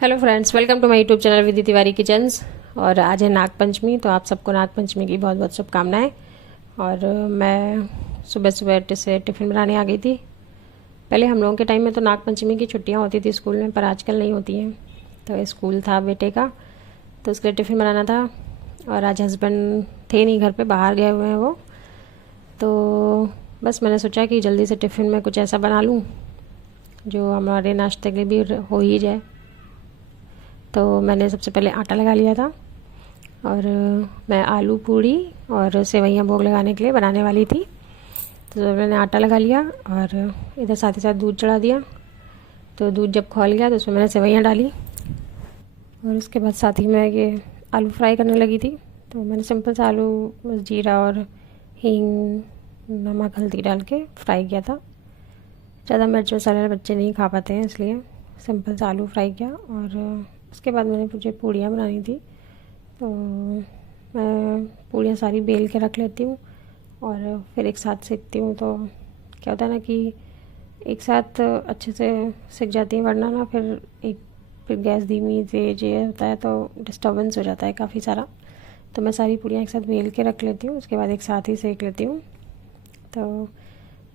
Hello friends, welcome to my YouTube channel Vidhi Tiwari kitchens. और आज है नाग पंचमी, तो आप सबको नाग पंचमी की बहुत बहुत शुभकामनाएं। और मैं सुबह सुबह से टिफ़िन बनाने आ गई थी। पहले हम लोगों के टाइम में तो नाग पंचमी की छुट्टियां होती थी स्कूल में, पर आजकल नहीं होती हैं। तो स्कूल था बेटे का, तो उसके लिए टिफ़िन बनाना था। और आज हस्बैंड थे नहीं घर पे, बाहर गए हुए हैं वो। तो बस मैंने सोचा कि जल्दी से टिफ़िन में कुछ ऐसा बना लूँ जो हमारे नाश्ते के लिए भी हो ही जाए। तो मैंने सबसे पहले आटा लगा लिया था, और मैं आलू पूड़ी और सेवइयाँ भोग लगाने के लिए बनाने वाली थी। तो मैंने आटा लगा लिया और इधर साथ ही साथ दूध चढ़ा दिया। तो दूध जब खौल गया तो उसमें मैंने सेवइयाँ डाली, और उसके बाद साथ ही मैं ये आलू फ्राई करने लगी थी। तो मैंने सिंपल सा आलू बस जीरा और हींग, नमक, हल्दी डाल के फ्राई किया था। ज़्यादा मिर्च मसाले बच्चे नहीं खा पाते हैं, इसलिए सिंपल सा आलू फ्राई किया। और उसके बाद मैंने मुझे पूड़ियाँ बनानी थी, तो मैं पूड़ियाँ सारी बेल के रख लेती हूँ और फिर एक साथ सेकती हूँ। तो क्या होता है ना कि एक साथ अच्छे से सिक जाती हैं, वरना ना फिर गैस धीमी तेज ये होता है तो डिस्टर्बेंस हो जाता है काफ़ी सारा। तो मैं सारी पूड़ियाँ एक साथ बेल के रख लेती हूँ, उसके बाद एक साथ ही सेक लेती हूँ। तो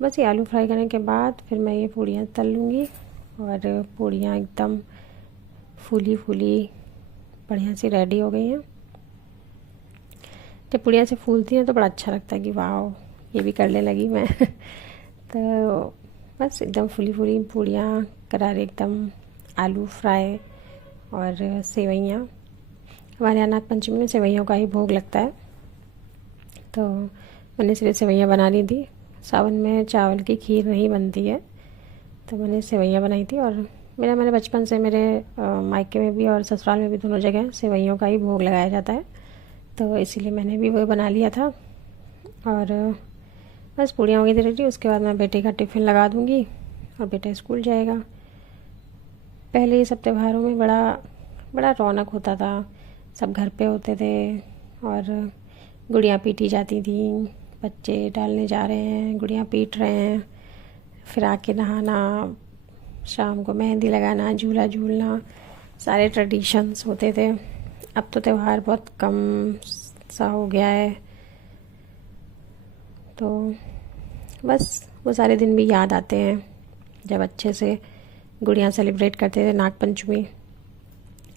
बस ये आलू फ्राई करने के बाद फिर मैं ये पूड़ियाँ तल लूँगी, और पूड़ियाँ एकदम फूली फूली बढ़िया सी रेडी हो गई हैं। जब पूड़ियाँ से फूलती हैं तो बड़ा अच्छा लगता है कि वाह, ये भी करने लगी मैं। तो बस एकदम फूली फूली पूड़ियाँ, करारे एकदम आलू फ्राई और सेवइयाँ। हमारे यहाँ नाग पंचमी में सेवइयों का ही भोग लगता है। तो मैंने सिर्फ सेवइयाँ बना ली थी। सावन में चावल की खीर नहीं बनती है, तो मैंने सेवइयाँ बनाई थी। और मैंने बचपन से मेरे मायके में भी और ससुराल में भी दोनों जगह सेवइयों का ही भोग लगाया जाता है, तो इसीलिए मैंने भी वो बना लिया था। और बस पूड़ियाँ हो गई थी रेडी। उसके बाद मैं बेटे का टिफ़िन लगा दूँगी और बेटा स्कूल जाएगा। पहले ये सब त्योहारों में बड़ा बड़ा रौनक होता था, सब घर पे होते थे और गुड़ियाँ पीटी जाती थी। बच्चे डालने जा रहे हैं, गुड़ियाँ पीट रहे हैं, फिर आके नहाना, शाम को मेहंदी लगाना, झूला झूलना, सारे ट्रेडिशंस होते थे। अब तो त्यौहार बहुत कम सा हो गया है, तो बस वो सारे दिन भी याद आते हैं जब अच्छे से गुड़ियाँ सेलिब्रेट करते थे नाग पंचमी।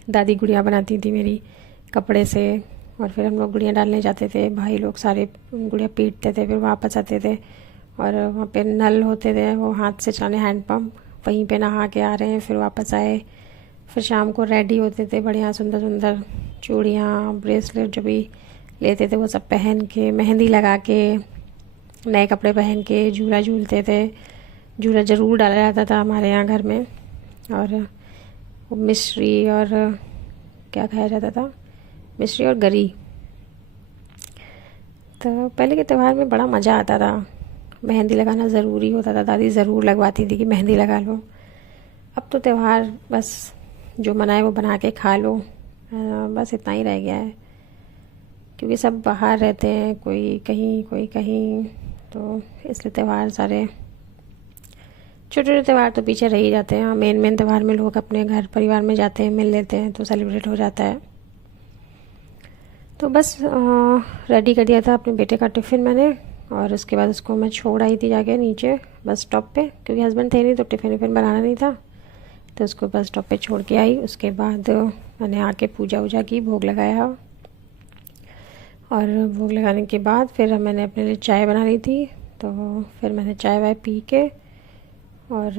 दादी गुड़ियाँ बनाती थी मेरी कपड़े से, और फिर हम लोग गुड़ियाँ डालने जाते थे, भाई लोग सारे गुड़ियाँ पीटते थे, फिर वापस आते थे। और वहाँ पे नल होते थे, वो हाथ से चलाने, हैंड पंप, वहीं पे नहा के आ रहे हैं, फिर वापस आए। फिर शाम को रेडी होते थे, बढ़िया सुंदर सुंदर चूड़ियाँ, ब्रेसलेट जो भी लेते थे वो सब पहन के, मेहंदी लगा के, नए कपड़े पहन के झूला झूलते थे। झूला ज़रूर डाला जाता था हमारे यहाँ घर में। और वो मिश्री और क्या खाया जाता था, मिश्री और गरी। तो पहले के त्यौहार में बड़ा मज़ा आता था। मेहंदी लगाना ज़रूरी होता था, दादी ज़रूर लगवाती थी कि मेहंदी लगा लो। अब तो त्यौहार बस जो मनाए वो बना के खा लो, बस इतना ही रह गया है। क्योंकि सब बाहर रहते हैं, कोई कहीं कोई कहीं, तो इसलिए त्यौहार सारे छोटे छोटे त्यौहार तो पीछे रह ही जाते हैं। मेन मेन त्यौहार में लोग अपने घर परिवार में जाते हैं, मिल लेते हैं, तो सेलिब्रेट हो जाता है। तो बस रेडी कर दिया था अपने बेटे का टिफ़िन मैंने, और उसके बाद उसको मैं छोड़ आई थी जाके नीचे बस स्टॉप पे, क्योंकि हस्बैंड थे नहीं तो टिफ़िन विफ़िन बनाना नहीं था। तो उसको बस स्टॉप पे छोड़ के आई। उसके बाद मैंने आके पूजा वूजा की, भोग लगाया, और भोग लगाने के बाद फिर मैंने अपने लिए चाय बना ली थी। तो फिर मैंने चाय वाय पी के, और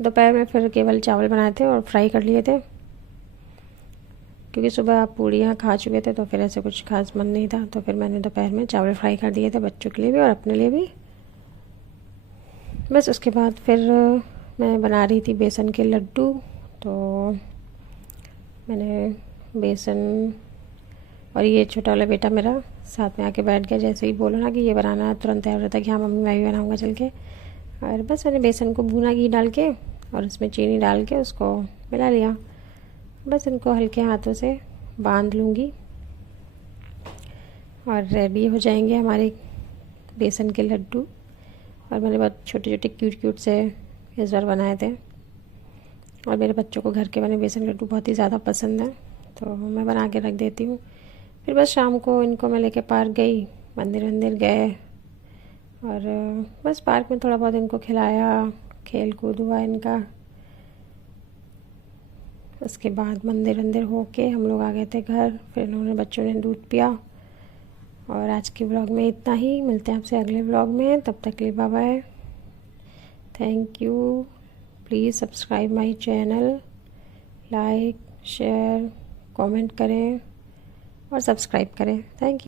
दोपहर में फिर केवल चावल बनाए थे और फ्राई कर लिए थे, क्योंकि सुबह आप पूड़ियाँ खा चुके थे तो फिर ऐसे कुछ खास मन नहीं था। तो फिर मैंने दोपहर में चावल फ्राई कर दिए थे, बच्चों के लिए भी और अपने लिए भी। बस उसके बाद फिर मैं बना रही थी बेसन के लड्डू। तो मैंने बेसन, और ये छोटा वाला बेटा मेरा साथ में आके बैठ गया, जैसे ही बोलो ना कि ये बनाना, तुरंत तैयार रहता है कि हाँ मम्मी मैं भी बनाऊँगा चल के। और बस मैंने बेसन को भूना घी डाल के और उसमें चीनी डाल के उसको मिला लिया। बस इनको हल्के हाथों से बांध लूँगी और रेडी हो जाएंगे हमारे बेसन के लड्डू। और मैंने बहुत छोटे छोटे क्यूट क्यूट से इस बार बनाए थे। और मेरे बच्चों को घर के बने बेसन लड्डू बहुत ही ज़्यादा पसंद है, तो मैं बना के रख देती हूँ। फिर बस शाम को इनको मैं लेके पार्क गई, मंदिर वंदिर गए, और बस पार्क में थोड़ा बहुत इनको खिलाया, खेल कूद हुआ इनका। उसके बाद मंदिर वंदिर होके हम लोग आ गए थे घर। फिर इन्होंने बच्चों ने दूध पिया। और आज के ब्लॉग में इतना ही। मिलते हैं आपसे अगले ब्लॉग में, तब तक के लिए bye bye. Thank you. Please subscribe my channel, like share comment करें और सब्सक्राइब करें। Thank you.